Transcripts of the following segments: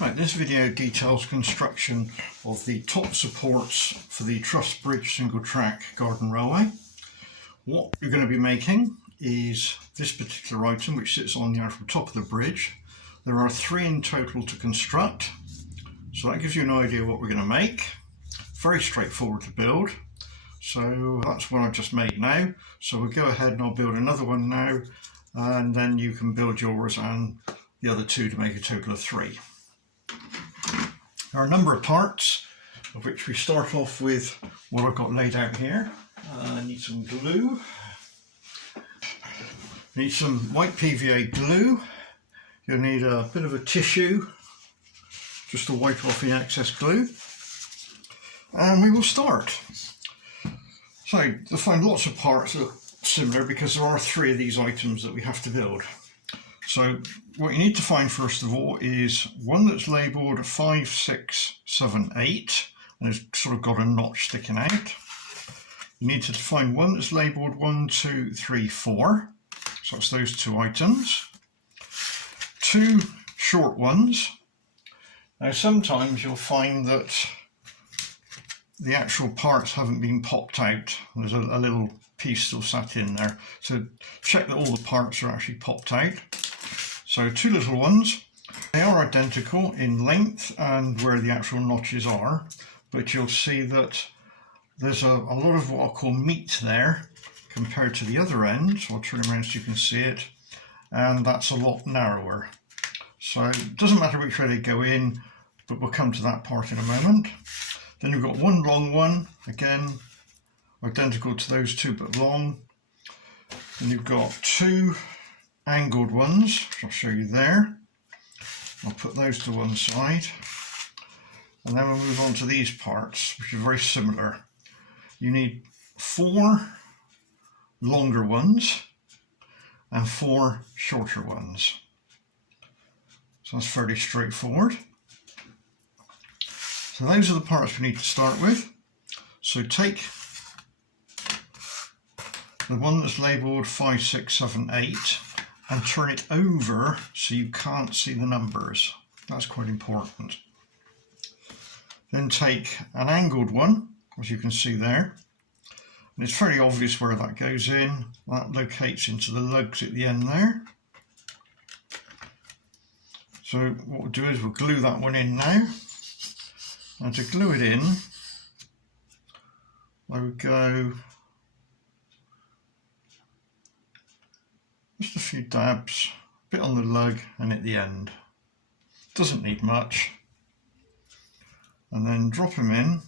Right, this video details construction of the top supports for the truss bridge single track garden railway. What you're going to be making is this particular item, which sits on the actual top of the bridge. There are 3 in total to construct, so that gives you an idea what we're going to make. Very straightforward to build. So that's what I've just made now. So we'll go ahead and I'll build another one now, and then you can build yours and the other 2 to make a total of 3. There are a number of parts, of which we start off with what I've got laid out here. I need some glue. Need some white PVA glue. You'll need a bit of a tissue just to wipe off the excess glue. And we will start. So you'll find lots of parts that are similar because there are 3 of these items that we have to build. So what you need to find first of all is one that's labelled 5, 6, 7, 8 and it's sort of got a notch sticking out. You need to find one that's labelled 1, 2, 3, 4. So that's those 2 items. 2 short ones. Now sometimes you'll find that the actual parts haven't been popped out. There's a little piece still sat in there. So check that all the parts are actually popped out. So 2 little ones. They are identical in length and where the actual notches are, but you'll see that there's a lot of what I'll call meat there compared to the other end. So I'll turn around so you can see it, and that's a lot narrower. So it doesn't matter which way they go in, but we'll come to that part in a moment. Then you've got 1 long one, again identical to those 2 but long. And you've got 2 angled ones, which I'll show you there. I'll put those to one side. And then we'll move on to these parts, which are very similar. You need 4 longer ones and 4 shorter ones. So that's fairly straightforward. So those are the parts we need to start with. So take the one that's labelled 5, 6, 7, 8 and turn it over so you can't see the numbers. That's quite important. Then take an angled one, as you can see there. And it's very obvious where that goes in. That locates into the lugs at the end there. So what we'll do is we'll glue that one in now. And to glue it in, I would go just a few dabs, a bit on the lug and at the end. Doesn't need much. And then drop them in.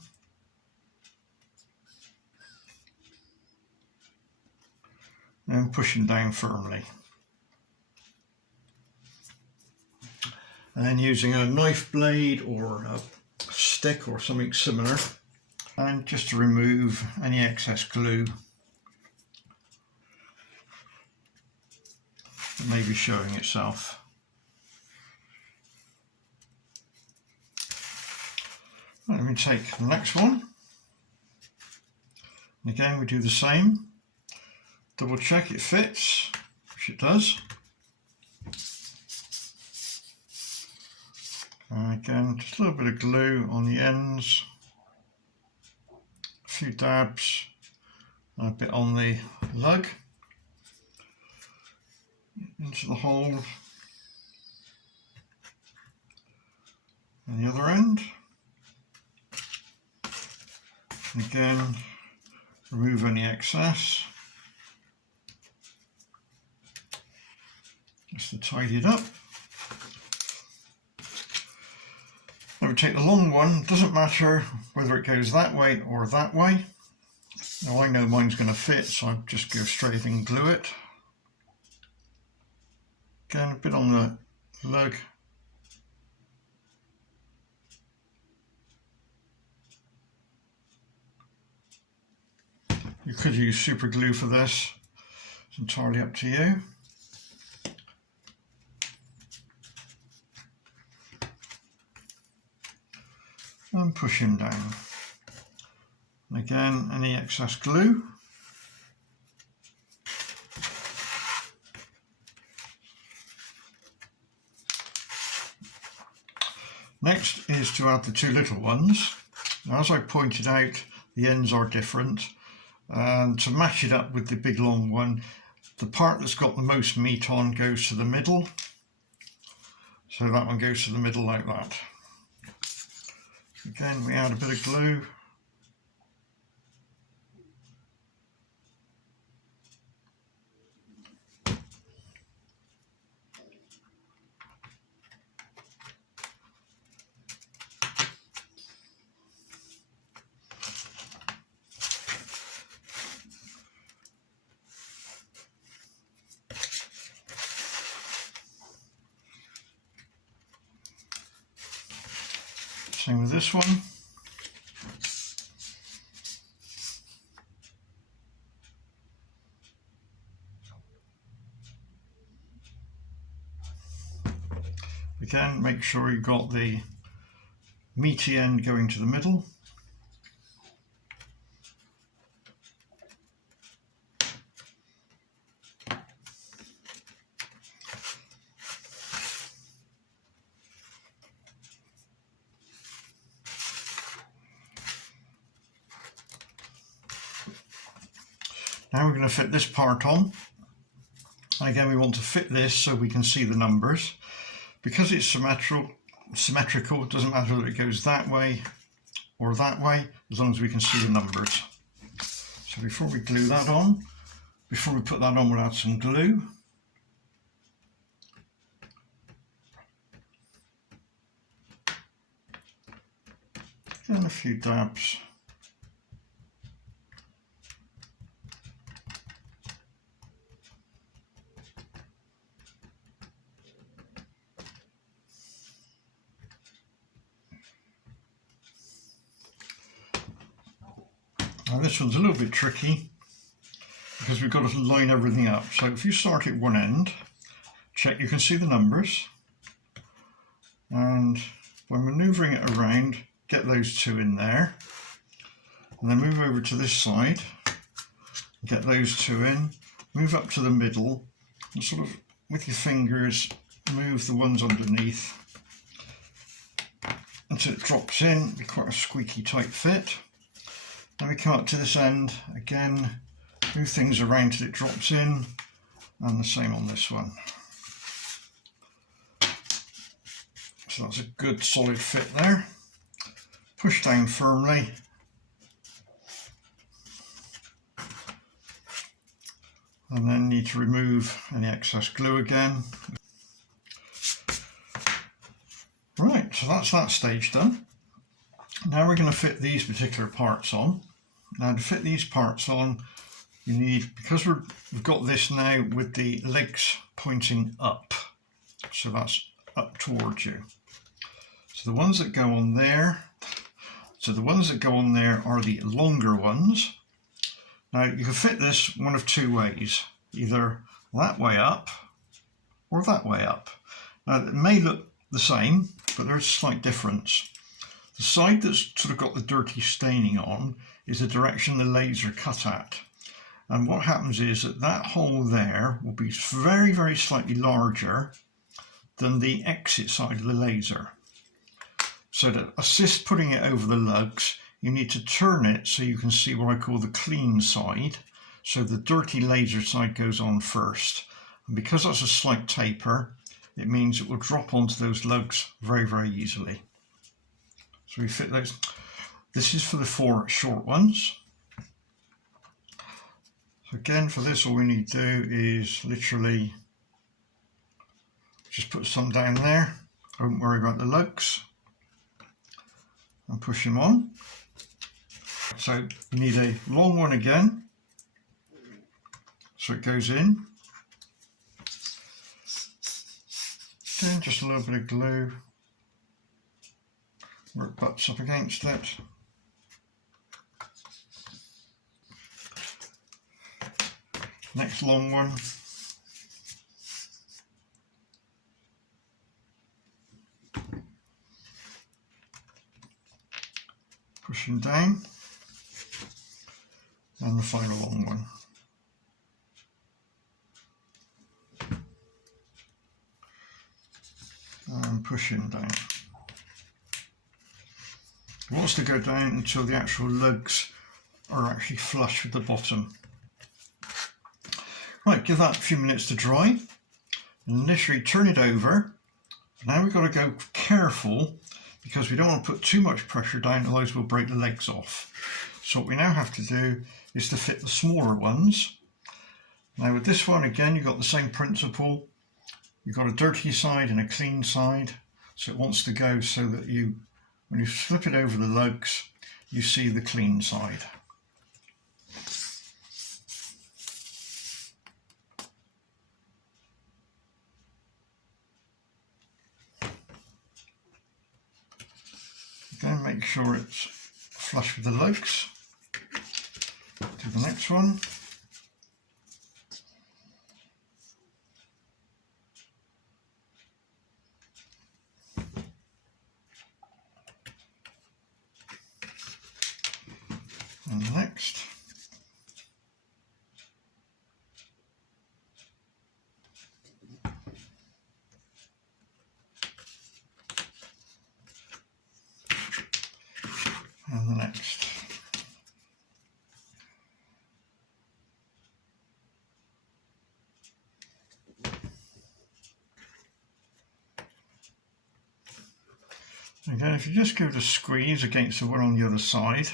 And push them down firmly. And then using a knife blade or a stick or something similar, and just to remove any excess glue that may be showing itself. Right, let me take the next one, and again we do the same. Double check it fits, which it does. And again, just a little bit of glue on the ends, a few dabs, and a bit on the lug, into the hole, and the other end. And again, remove any excess, just to tidy it up. I would take the long one, doesn't matter whether it goes that way or that way. Now I know mine's going to fit, so I just go straight and glue it. Again, a bit on the lug. You could use super glue for this, it's entirely up to you. And push him down. And again, any excess glue. Next is to add the two little ones. Now, as I pointed out, the ends are different, and to match it up with the big long one, the part that's got the most meat on goes to the middle. So that one goes to the middle like that. Again, we add a bit of glue. Same with this one. Again, make sure you've got the meaty end going to the middle. Now we're going to fit this part on. And again, we want to fit this so we can see the numbers. Because it's symmetrical, it doesn't matter whether it goes that way or that way, as long as we can see the numbers. So before we glue that on, before we put that on, we'll add some glue. And a few dabs. Now this one's a little bit tricky because we've got to line everything up. So if you start at one end, check you can see the numbers, and when manoeuvring it around, get those two in there, and then move over to this side, get those two in, move up to the middle, and sort of with your fingers move the ones underneath until it drops in. It'll be quite a squeaky tight fit. Now we come up to this end, again, move things around till it drops in, and the same on this one. So that's a good solid fit there. Push down firmly. And then need to remove any excess glue again. Right, so that's that stage done. Now we're going to fit these particular parts on. Now to fit these parts on, you need, because we've got this now with the legs pointing up, so that's up towards you. So the ones that go on there, are the longer ones. Now you can fit this one of two ways, either that way up or that way up. Now it may look the same, but there's a slight difference. The side that's sort of got the dirty staining on is the direction the laser cut at. And what happens is that hole there will be very, very slightly larger than the exit side of the laser. So to assist putting it over the lugs, you need to turn it so you can see what I call the clean side. So the dirty laser side goes on first. And because that's a slight taper, it means it will drop onto those lugs very, very easily. So we fit those. This is for the 4 short ones. So again, for this, all we need to do is literally just put some down there. Don't worry about the lugs. And push them on. So you need a long one again. So it goes in. Again, just a little bit of glue where it butts up against it. Next long one. Pushing down. And the final long one. And pushing down. It wants to go down until the actual lugs are actually flush with the bottom. Right, give that a few minutes to dry. And initially turn it over. Now we've got to go careful because we don't want to put too much pressure down, otherwise we'll break the legs off. So what we now have to do is to fit the smaller ones. Now with this one, again, you've got the same principle. You've got a dirty side and a clean side. So it wants to go so that when you flip it over the lugs, you see the clean side. Again, make sure it's flush with the lugs. Do the next one. And the next. And the next. Again, if you just give it a squeeze against the one on the other side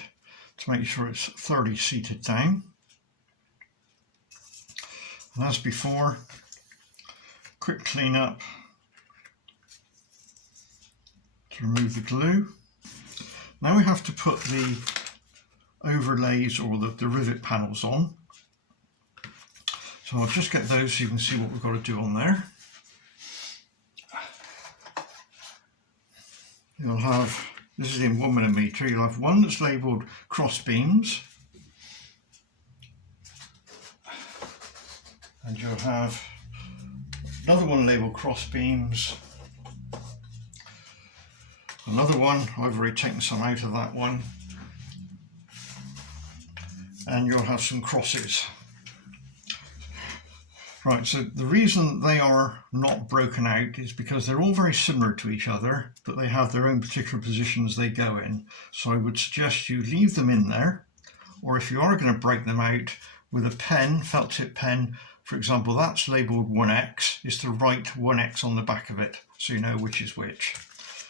to make sure it's thoroughly seated down. And as before, quick clean up to remove the glue. Now we have to put the overlays or the rivet panels on. So I'll just get those so you can see what we've got to do on there. You'll have, this is in 1mm, you'll have one that's labelled cross beams, and you'll have another one labelled cross beams, another one, I've already taken some out of that one, and you'll have some crosses. Right, so the reason they are not broken out is because they're all very similar to each other, but they have their own particular positions they go in. So I would suggest you leave them in there, or if you are going to break them out with a pen, felt tip pen, for example, that's labelled 1X, is to write 1X on the back of it, so you know which is which.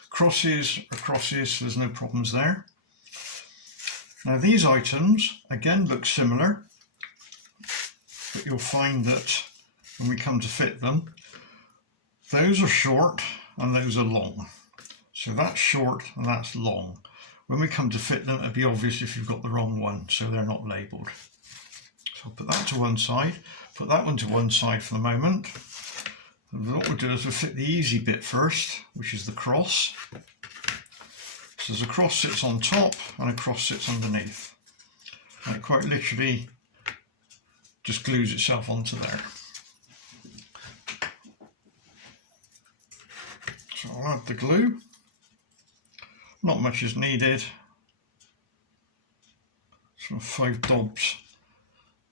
Crosses are crosses, so there's no problems there. Now these items, again, look similar, but you'll find that when we come to fit them, those are short and those are long. So that's short and that's long. When we come to fit them, it'll be obvious if you've got the wrong one, so they're not labelled. So I'll put that to one side, put that one to one side for the moment. And what we'll do is we'll fit the easy bit first, which is the cross. So there's a cross sits on top and a cross sits underneath. And it quite literally just glues itself onto there. So I'll add the glue. Not much is needed. Sort of 5 dobs.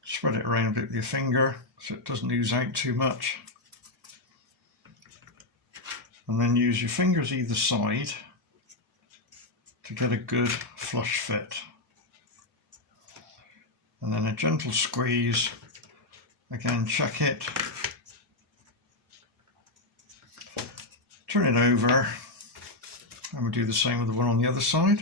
Spread it around a bit with your finger so it doesn't ooze out too much. And then use your fingers either side to get a good flush fit. And then a gentle squeeze. Again, check it. Turn it over, and we'll do the same with the one on the other side.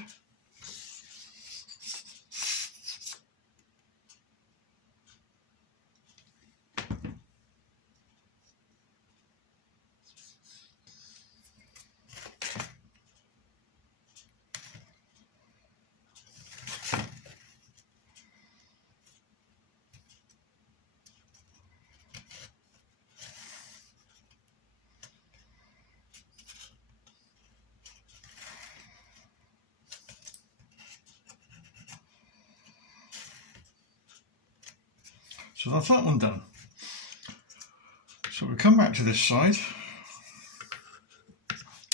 So that's that one done. So we'll come back to this side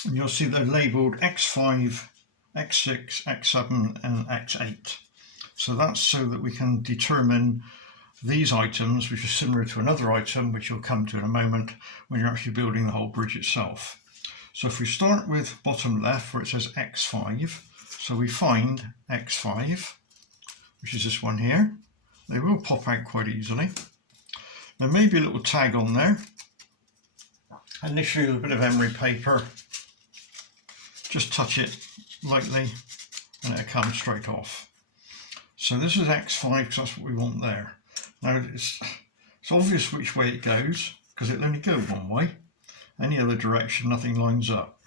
and you'll see they're labelled X5, X6, X7 and X8. So that's so that we can determine these items, which are similar to another item, which you'll come to in a moment when you're actually building the whole bridge itself. So if we start with bottom left where it says X5, So we find X5, which is this one here. They will pop out quite easily. There may be a little tag on there. Initially with a bit of emery paper, just touch it lightly and it'll come straight off. So this is X5 because that's what we want there. Now it's obvious which way it goes because it'll only go one way. Any other direction, nothing lines up.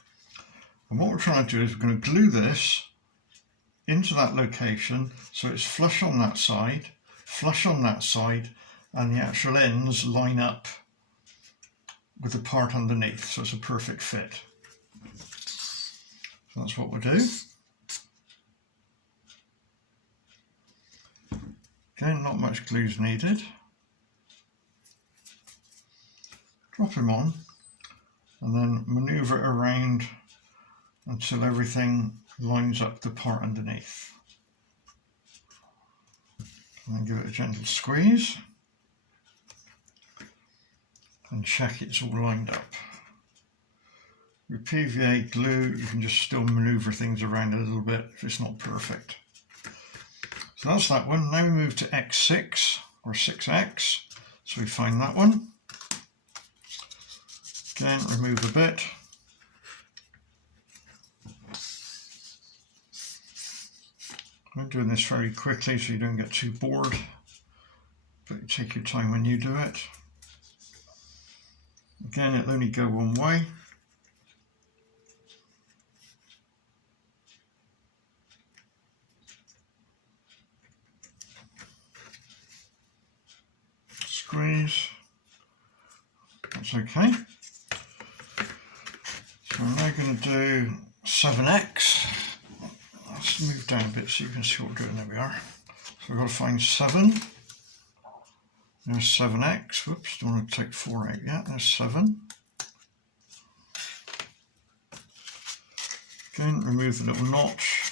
And what we're trying to do is we're going to glue this into that location so it's flush on that side, flush on that side, and the actual ends line up with the part underneath, so it's a perfect fit. So that's what we'll do. Again, not much glue is needed. Drop him on and then manoeuvre it around until everything lines up the part underneath. And then give it a gentle squeeze and check it's all lined up. With PVA glue you can just still manoeuvre things around a little bit if it's not perfect. So that's that one. Now we move to X6 or 6X. So we find that one. Again, remove the bit. I'm doing this very quickly so you don't get too bored, but take your time when you do it. Again, it'll only go one way. Squeeze. That's okay. So we're now going to do 7X. Let's move down a bit so you can see what we're doing. There we are. So we've got to find 7. There's 7X. Whoops, don't want to take 4 out yet. There's 7. Again, remove the little notch.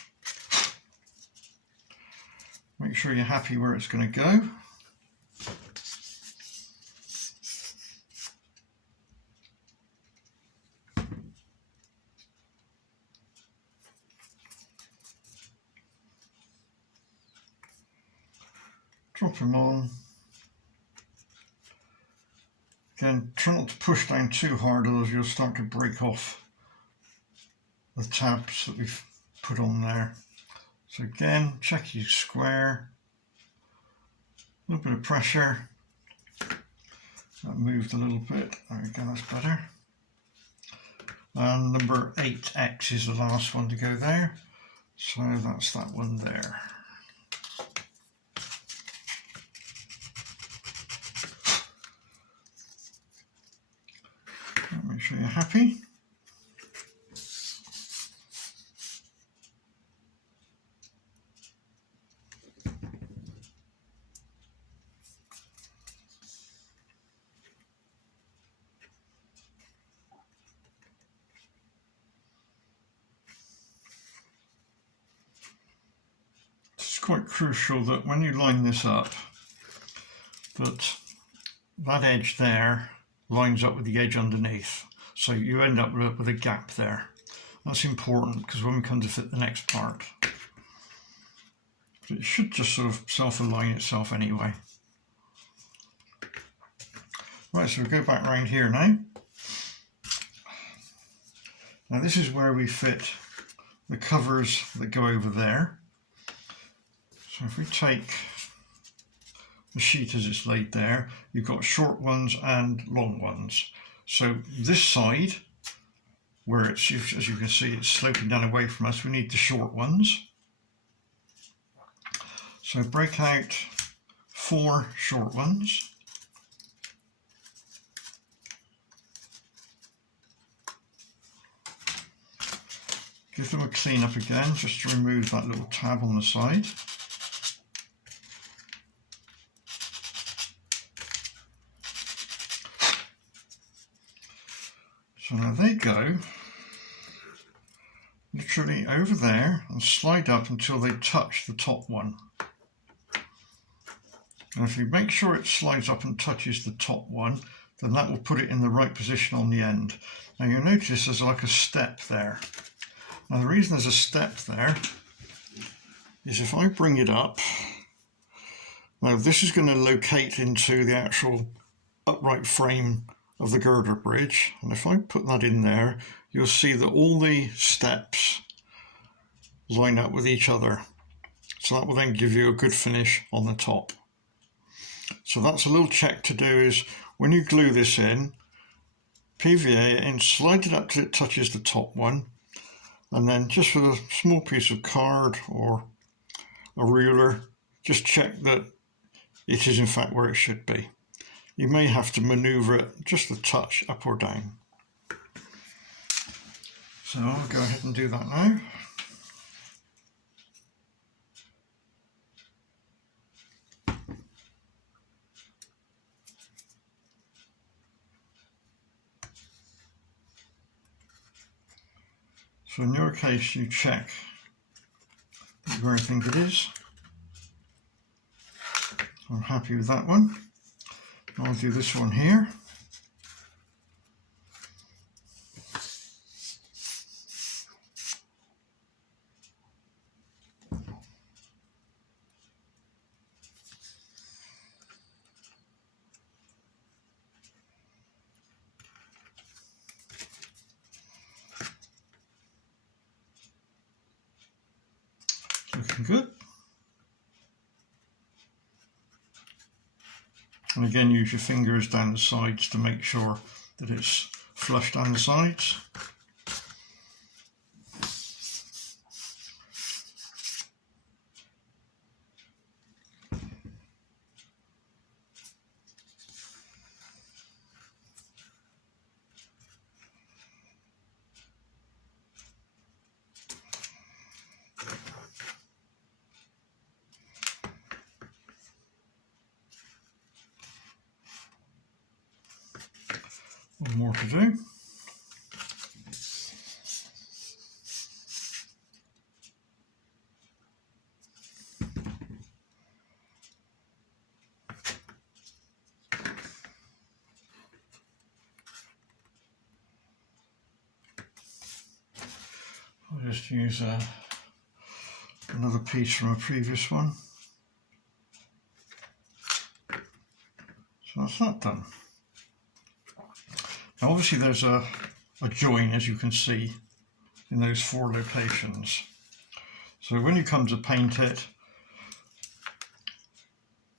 Make sure you're happy where it's going to go. Drop them on. Again, try not to push down too hard, otherwise you'll start to break off the tabs that we've put on there. So again, check your square. A little bit of pressure. That moved a little bit. There we go, that's better. And number 8X is the last one to go there. So that's that one there. Make sure you're happy. It's quite crucial that when you line this up, that edge there lines up with the edge underneath, so you end up with a gap there. That's important because when we come to fit the next part, it should just sort of self-align itself anyway. Right, so we go back around here now. Now this is where we fit the covers that go over there. So if we take the sheet as it's laid there, you've got short ones and long ones. So this side, where it's, as you can see, it's sloping down away from us, we need the short ones. So break out 4 short ones. Give them a clean up again, just to remove that little tab on the side. So now they go literally over there and slide up until they touch the top one. And if you make sure it slides up and touches the top one, then that will put it in the right position on the end. Now you'll notice there's like a step there. Now the reason there's a step there is if I bring it up, now this is going to locate into the actual upright frame of the girder bridge, and if I put that in there, you'll see that all the steps line up with each other. So that will then give you a good finish on the top. So that's a little check to do, is when you glue this in, PVA it in, slide it up till it touches the top one, and then just with a small piece of card or a ruler, just check that it is in fact where it should be. You may have to maneuver it just a touch up or down. So I'll go ahead and do that now. So in your case, you check where I think it is. I'm happy with that one. I'll do this one here. Looking good. And again, use your fingers down the sides to make sure that it's flush down the sides. One more to do. I'll just use another piece from a previous one. So that's that done. Now obviously there's a join, as you can see, in those 4 locations. So when you come to paint it,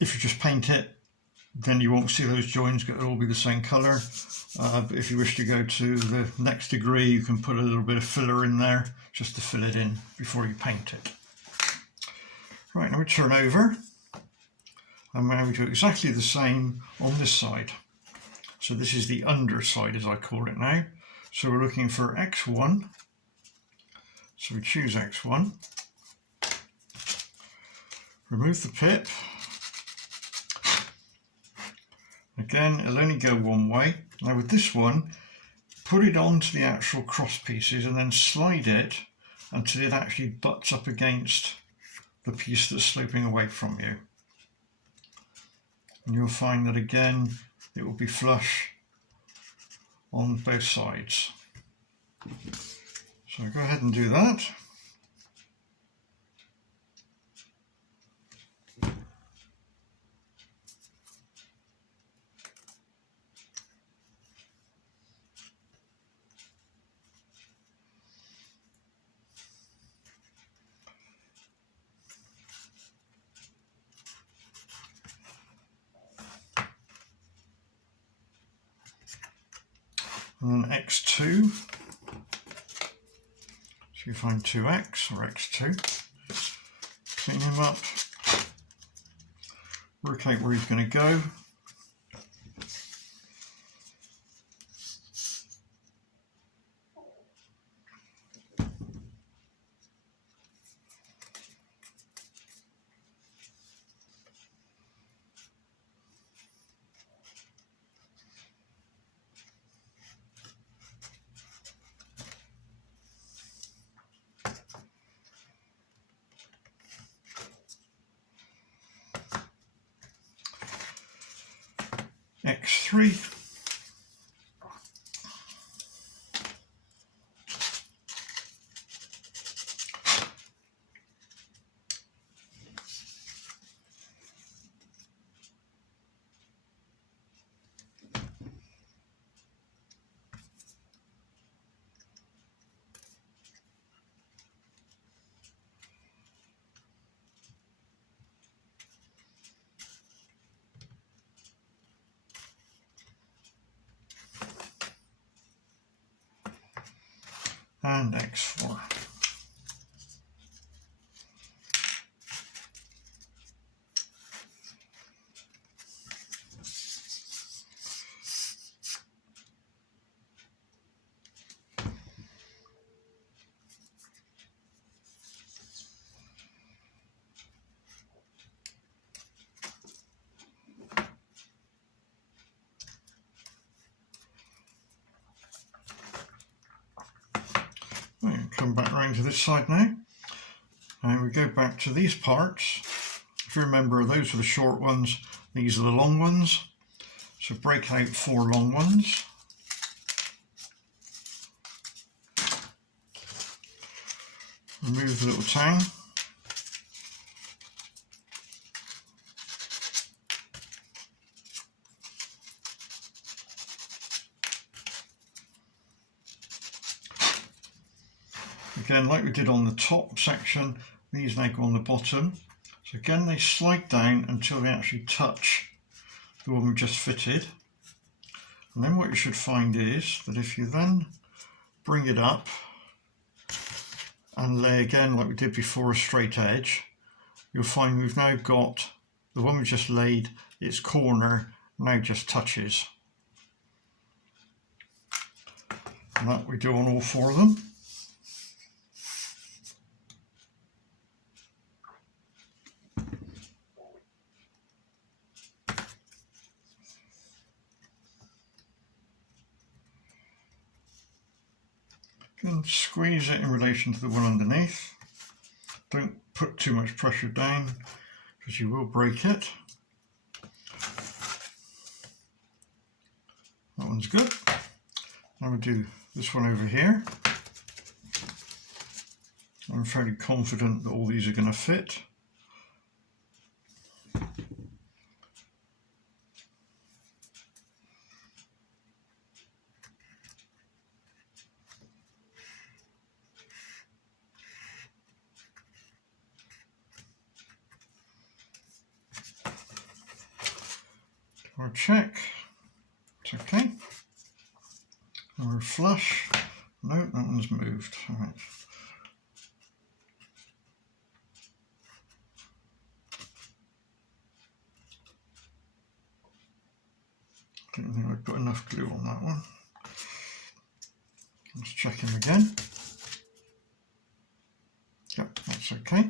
if you just paint it, then you won't see those joins, it'll all be the same colour. But if you wish to go to the next degree, you can put a little bit of filler in there just to fill it in before you paint it. Right, now we turn over, and now we do exactly the same on this side. So this is the underside, as I call it now. So we're looking for X1. So we choose X1. Remove the pip. Again, it'll only go one way. Now with this one, put it onto the actual cross pieces and then slide it until it actually butts up against the piece that's sloping away from you. And you'll find that again, it will be flush on both sides. So go ahead and do that. And then X2, so you find 2X or X2, clean him up, work out where he's going to go. X3, and X4. Come back round to this side now, and we go back to these parts. If you remember, those are the short ones, these are the long ones. So break out 4 long ones. Remove the little tang. Again, like we did on the top section, these now go on the bottom. So again, they slide down until they actually touch the one we just fitted. And then what you should find is that if you then bring it up and lay again like we did before a straight edge, you'll find we've now got the one we just laid, its corner now just touches. And that we do on all 4 of them. And squeeze it in relation to the one underneath. Don't put too much pressure down because you will break it. That one's good. Now we'll do this one over here. I'm fairly confident that all these are going to fit. Or check, it's okay. Or flush, no, that one's moved. All right. Don't think I've got enough glue on that one. Let's check him again. Yep, that's okay.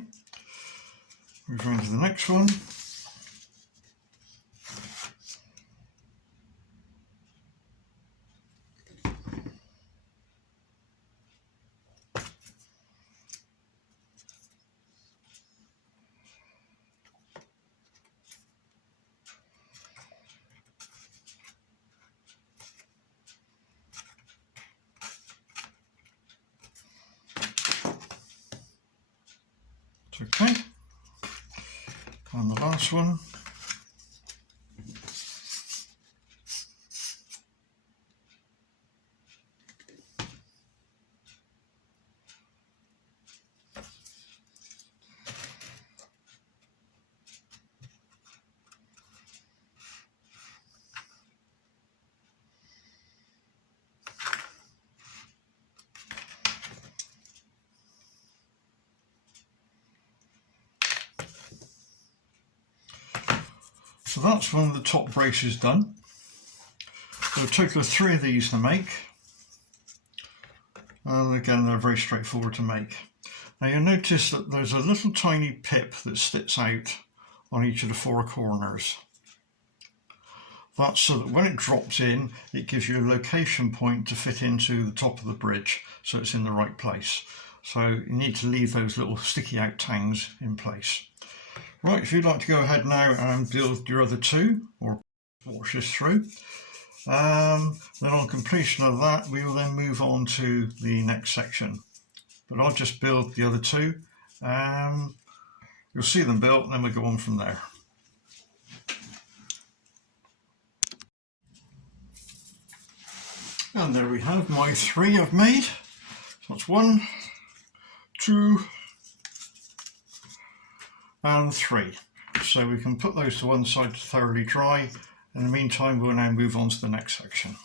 Move on to the next one. Okay, and the last one. So that's one of the top braces done. So a total of 3 of these to make. And again, they're very straightforward to make. Now you'll notice that there's a little tiny pip that sticks out on each of the 4 corners. That's so that when it drops in, it gives you a location point to fit into the top of the bridge, so it's in the right place. So you need to leave those little sticky out tangs in place. Right, if you'd like to go ahead now and build your other 2, or watch this through, then on completion of that we will then move on to the next section. But I'll just build the other 2, you'll see them built and then we'll go on from there. And there we have my 3 I've made. So that's 1, 2 and 3. So we can put those to one side to thoroughly dry. In the meantime, we'll now move on to the next section.